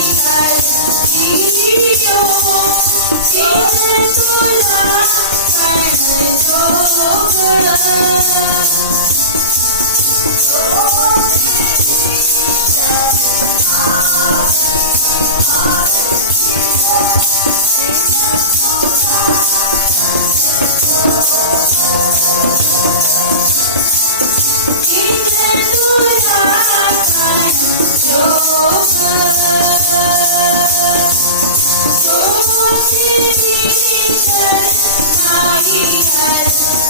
Oh,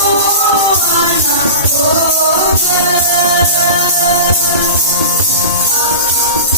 Oh,